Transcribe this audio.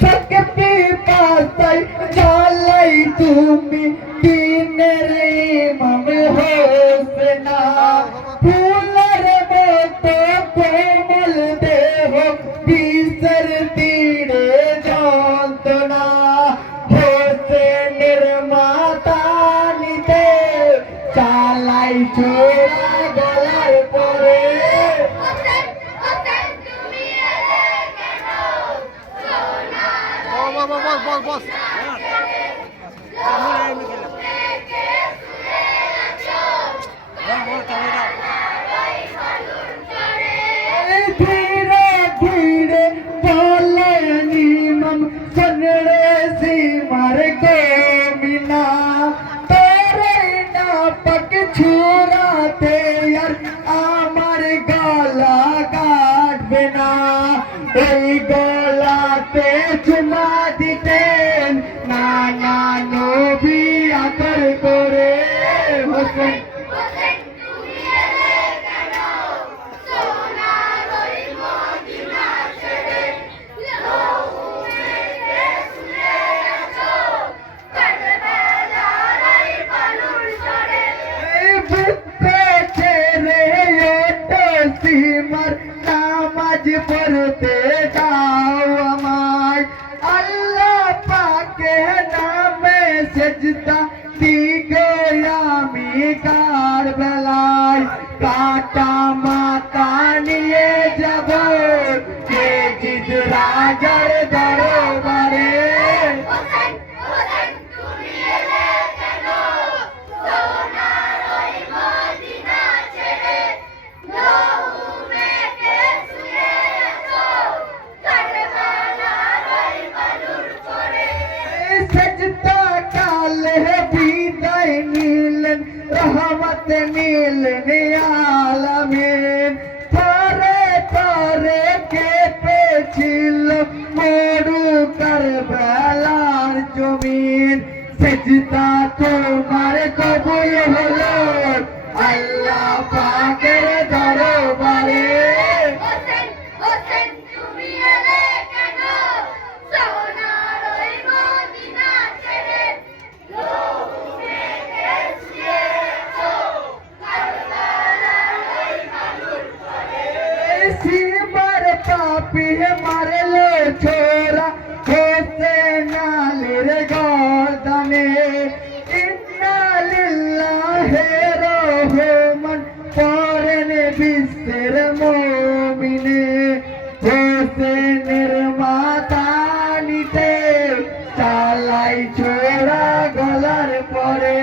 শক্তি পাতাই চালাই তুমি দিনের ইমাম হোসেনা ফুলের মতো কোমল দেহ বিষের তীরে যন্ত্রণা হোসেনের মাতা নিতে চালাই চোরা গলার পরে বস ধীরে ধীরে বলেন ইমাম সনরে সিমার গোমিনা তোরে না পাক ছুরাতে আর আমার গলা কাটবে না এই গলাতে চুমা দিতেন নানা নবী আদর করে হোসেন সিমার নামাজ পড়তে দাও আমায় আল্লাহ পাকে নামে সেজদা দিগো আমি কারবালায় কাটা মাথা নিয়ে যাব জিদ রাজার দরবারে सजदा काले विदाय नीलन रहमत नीलन आलमीन तारे तारे के पेछिल मोड़ू करबलार जमीन सजदा तुम्हार कबूल हलो अल्लाह पाकेर दरबारे सीमर पापी मारलो छोरा होसेन आलीर गर्दने इन्ना लिल्लाहि रहमान परेन বিশ্বের মুমিনে হোসেনের মাথা নিতে চালাই ছোরা গলার পরে